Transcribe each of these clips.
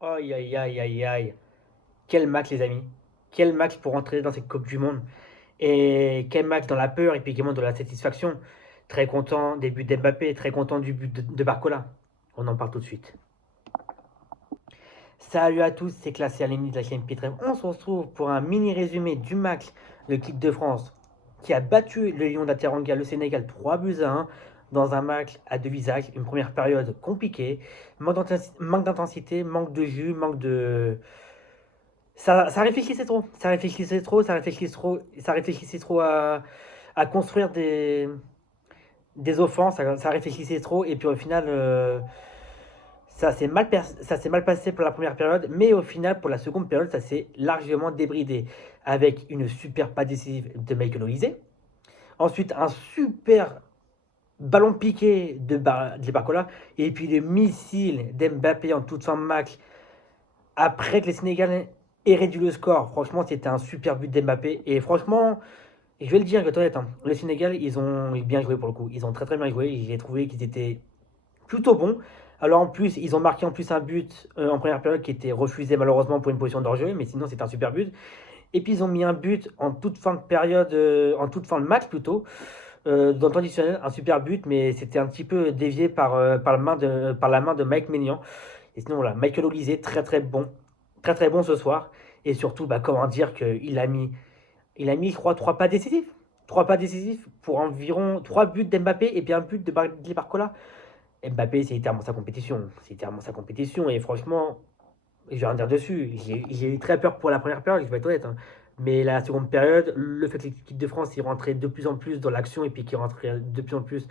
Aïe, aïe, aïe, aïe, aïe. Quel match, les amis. Quel match pour entrer dans cette Coupe du Monde. Et quel match dans la peur et puis également dans la satisfaction. Très content des buts d'Mbappé, très content du but de Barcola. On en parle tout de suite. Salut à tous, c'est Classé à l'ennemi de la chaîne Pitrem. On se retrouve pour un mini résumé du match de l'équipe de France qui a battu le Lion d'Ateranga, le Sénégal 3-1 dans un match à deux visages. Une première période compliquée, manque d'intensité, manque de jus, manque de, ça réfléchissait trop. Ça réfléchissait trop à construire des offenses. Ça réfléchissait trop. Et puis au final, ça s'est mal passé pour la première période. Mais au final, pour la seconde période, ça s'est largement débridé. Avec une super passe décisive de Michael Olise. Ensuite, un super ballon piqué de Barcola. Et puis le missile d'Mbappé en toute fin de match après que les Sénégalais aient réduit le score. Franchement, c'était un super but d'Mbappé. Et franchement, je vais le dire, je vais être honnête, hein, le Sénégal, ils ont bien joué pour le coup. Ils ont très très bien joué. J'ai trouvé qu'ils étaient plutôt bons. Alors en plus, ils ont marqué en plus un but en première période qui était refusé malheureusement pour une position d'hors-jeu, mais sinon c'est un super but. Et puis ils ont mis un but en toute fin de période, en toute fin de match plutôt, dans le temps additionnel, un super but, mais c'était un petit peu dévié par la main de Mike Maignan. Et sinon voilà, Michael Olise, très très bon ce soir. Et surtout, bah, comment dire il a mis, je crois, trois pas décisifs. Trois pas décisifs pour environ trois buts d'Mbappé et puis un but de Barcola. Mbappé, c'est littéralement sa compétition. C'est littéralement sa compétition. Et franchement, je vais rien dire dessus. J'ai eu très peur pour la première période, je vais être honnête, hein. Mais la seconde période, le fait que l'équipe de France y rentrait de plus en plus dans l'action et puis qu'il rentrait de plus en plus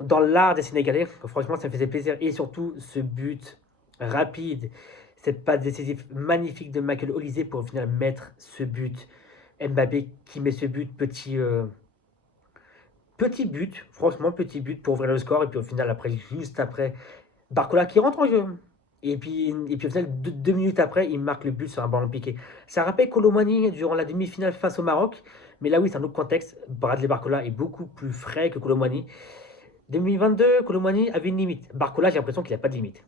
dans l'art des Sénégalais, franchement, ça me faisait plaisir. Et surtout, ce but rapide, cette passe décisive magnifique de Michael Olise pour au final mettre ce but. Mbappé qui met ce but, petit but, franchement, petit but pour ouvrir le score. Et puis au final, après, juste après, Barcola qui rentre en jeu. Et puis au final, deux minutes après, il marque le but sur un ballon piqué. Ça rappelle Colomani durant la demi-finale face au Maroc. Mais là, oui, c'est un autre contexte. Bradley Barcola est beaucoup plus frais que Colomani. 2022, Colomani avait une limite. Barcola, j'ai l'impression qu'il n'a pas de limite.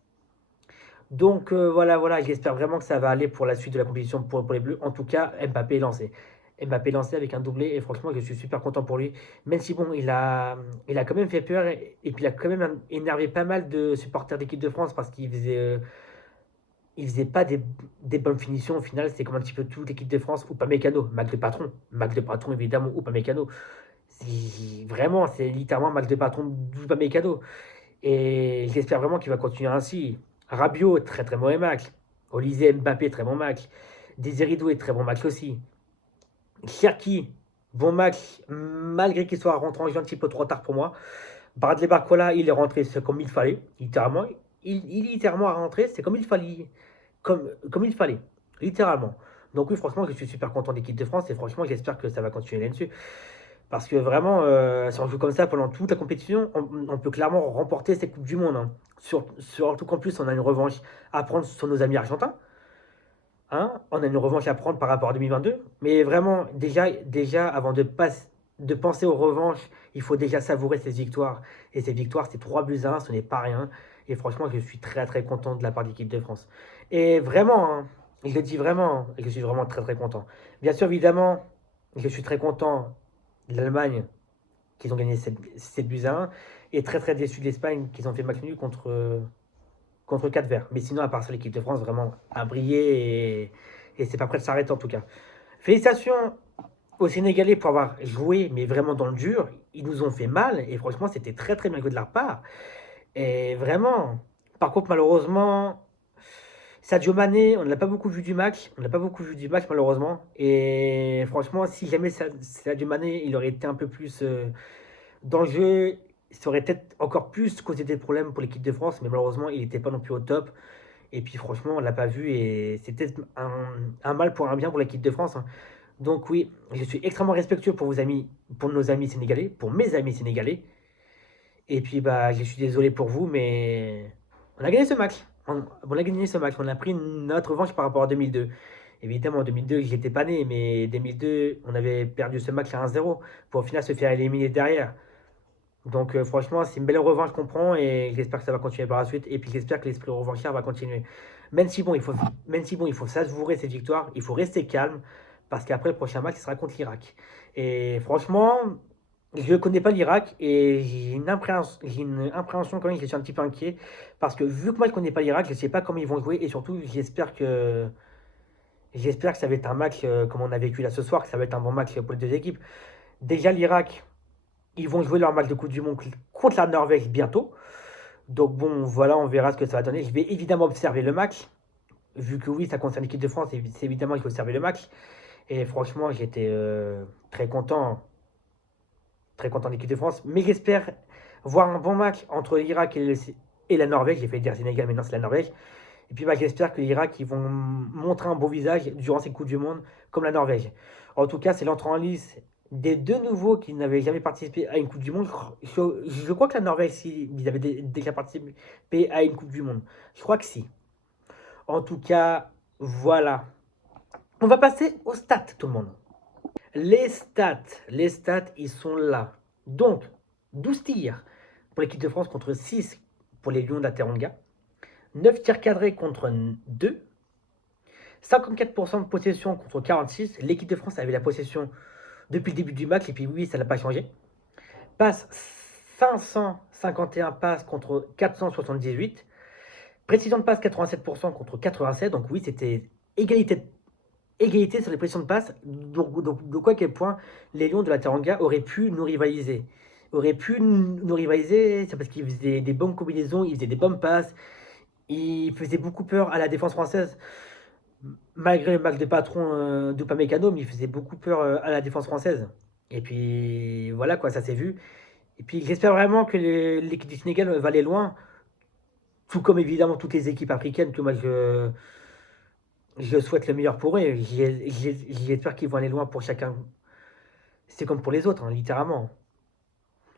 Donc voilà, j'espère vraiment que ça va aller pour la suite de la compétition pour les Bleus. En tout cas, Mbappé est lancé. Mbappé est lancé avec un doublé et franchement, je suis super content pour lui. Même si bon, il a quand même fait peur et puis il a quand même énervé pas mal de supporters d'équipe de France parce il faisait pas des bonnes finitions. Au final, c'est comme un petit peu toute l'équipe de France ou pas Mécano, Mac de patron évidemment ou pas Mécano. Vraiment, c'est littéralement Mac de patron ou pas Mécano. Et j'espère vraiment qu'il va continuer ainsi. Rabiot, très très mauvais match. Olise Mbappé, très bon match. Désiré Doué, très bon match aussi. Cherki, bon match, malgré qu'il soit rentré en jeu un petit peu trop tard pour moi. Bradley Barcola, il est rentré c'est comme il fallait, littéralement. Il est littéralement rentré, c'est comme il fallait. Comme il fallait, littéralement. Donc oui, franchement, je suis super content de l'équipe de France et franchement, j'espère que ça va continuer là-dessus. Parce que vraiment, si on joue comme ça pendant toute la compétition, on peut clairement remporter cette Coupe du Monde, hein. Surtout qu'en plus, on a une revanche à prendre sur nos amis argentins, hein. On a une revanche à prendre par rapport à 2022. Mais vraiment, déjà avant de penser aux revanches, il faut déjà savourer ces victoires. Et ces victoires, c'est 3-1, ce n'est pas rien. Et franchement, je suis très très content de la part de l'équipe de France. Et vraiment, hein, je le dis vraiment, je suis vraiment très très content. Bien sûr, évidemment, je suis très content de l'Allemagne qu'ils ont gagné 7-1 et très très déçu de l'Espagne qu'ils ont fait match nul contre 4 verts. Mais sinon, à part ça, l'équipe de France vraiment a brillé et c'est pas prêt de s'arrêter en tout cas. Félicitations aux Sénégalais pour avoir joué, mais vraiment dans le dur. Ils nous ont fait mal et franchement, c'était très très bien joué de leur part. Et vraiment, par contre, malheureusement, Sadio Mané, on ne l'a pas beaucoup vu du match. On n'a pas beaucoup vu du match malheureusement. Et franchement, si jamais Sadio Mané, il aurait été un peu plus dans le jeu, ça aurait peut-être encore plus causé des problèmes pour l'équipe de France, mais malheureusement, il n'était pas non plus au top. Et puis franchement, on ne l'a pas vu et c'était un mal pour un bien pour l'équipe de France, hein. Donc oui, je suis extrêmement respectueux pour vos amis, pour nos amis sénégalais, pour mes amis sénégalais. Et puis bah, je suis désolé pour vous, mais on a gagné ce match. On a gagné ce match. On a pris notre revanche par rapport à 2002. Évidemment, en 2002, j'étais pas né, mais 2002, on avait perdu ce match à 1-0 pour au final se faire éliminer derrière. Donc franchement, c'est une belle revanche qu'on prend et j'espère que ça va continuer par la suite. Et puis j'espère que l'esprit revanchard va continuer. Même si bon, il faut savourer cette victoire, il faut rester calme parce qu'après le prochain match, ce sera contre l'Irak. Et franchement, je ne connais pas l'Irak et j'ai une appréhension quand même, je suis un petit peu inquiet parce que vu que moi je ne connais pas l'Irak, je ne sais pas comment ils vont jouer et surtout j'espère que ça va être un match comme on a vécu là ce soir, que ça va être un bon match pour les deux équipes. Déjà l'Irak, ils vont jouer leur match de Coupe du Monde contre la Norvège bientôt. Donc bon, voilà, on verra ce que ça va donner. Je vais évidemment observer le match. Vu que oui, ça concerne l'équipe de France, et c'est évidemment il faut observer le match. Et franchement, j'étais très content de l'équipe de France. Mais j'espère voir un bon match entre l'Irak et la Norvège. J'ai fait dire Sénégal, mais non, c'est la Norvège. Et puis bah, j'espère que l'Irak, ils vont montrer un beau visage durant ces Coupes du Monde, comme la Norvège. En tout cas, c'est l'entrée en lice des deux nouveaux qui n'avaient jamais participé à une Coupe du Monde. Je crois que la Norvège, si, ils avaient déjà participé à une Coupe du Monde. Je crois que si. En tout cas, voilà. On va passer aux stats, tout le monde. Les stats, ils sont là. Donc, 12 tirs pour l'équipe de France contre 6 pour les Lions de la Teranga. 9 tirs cadrés contre 2. 54% de possession contre 46. L'équipe de France avait la possession depuis le début du match et puis oui, ça n'a pas changé. Passe 551 passes contre 478. Précision de passe 87% contre 87. Donc oui, c'était égalité sur les précisions de passe. Donc quoi, à quel point les Lions de la Teranga auraient pu nous rivaliser. C'est parce qu'ils faisaient des bonnes combinaisons, ils faisaient des bonnes passes, ils faisaient beaucoup peur à la défense française. Malgré le match de patron d'Upamecano, mais il faisait beaucoup peur à la défense française. Et puis voilà quoi, ça s'est vu. Et puis j'espère vraiment que l'équipe du Sénégal va aller loin, tout comme évidemment toutes les équipes africaines que moi je souhaite le meilleur pour eux. J'espère qu'ils vont aller loin pour chacun. C'est comme pour les autres, hein, littéralement.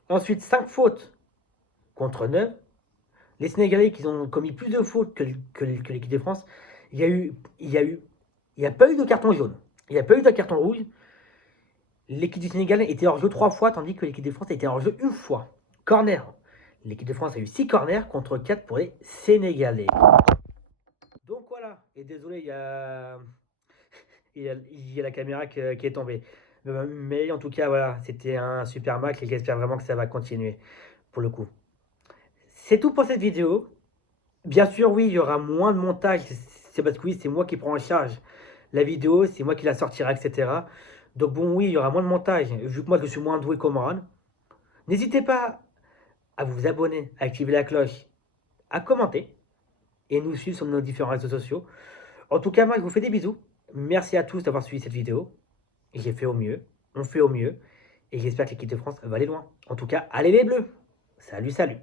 Ensuite, 5 fautes contre 9. Les Sénégalais qui ont commis plus de fautes que l'équipe de France. Il n'y a pas eu de carton jaune. Il n'y a pas eu de carton rouge. L'équipe du Sénégal était hors jeu 3 fois, tandis que l'équipe de France était hors jeu une fois. Corner. L'équipe de France a eu 6 corners contre 4 pour les Sénégalais. Donc voilà. Et désolé, il y a la caméra qui est tombée. Mais en tout cas, voilà, c'était un super match et j'espère vraiment que ça va continuer pour le coup. C'est tout pour cette vidéo. Bien sûr, oui, il y aura moins de montage. C'est parce que oui, c'est moi qui prends en charge la vidéo, c'est moi qui la sortira, etc. Donc bon, oui, il y aura moins de montage, vu que moi je suis moins doué qu'Omran. N'hésitez pas à vous abonner, à activer la cloche, à commenter et nous suivre sur nos différents réseaux sociaux. En tout cas, moi, je vous fais des bisous. Merci à tous d'avoir suivi cette vidéo. J'ai fait au mieux, on fait au mieux, et j'espère que l'équipe de France va aller loin. En tout cas, allez les Bleus! Salut, salut!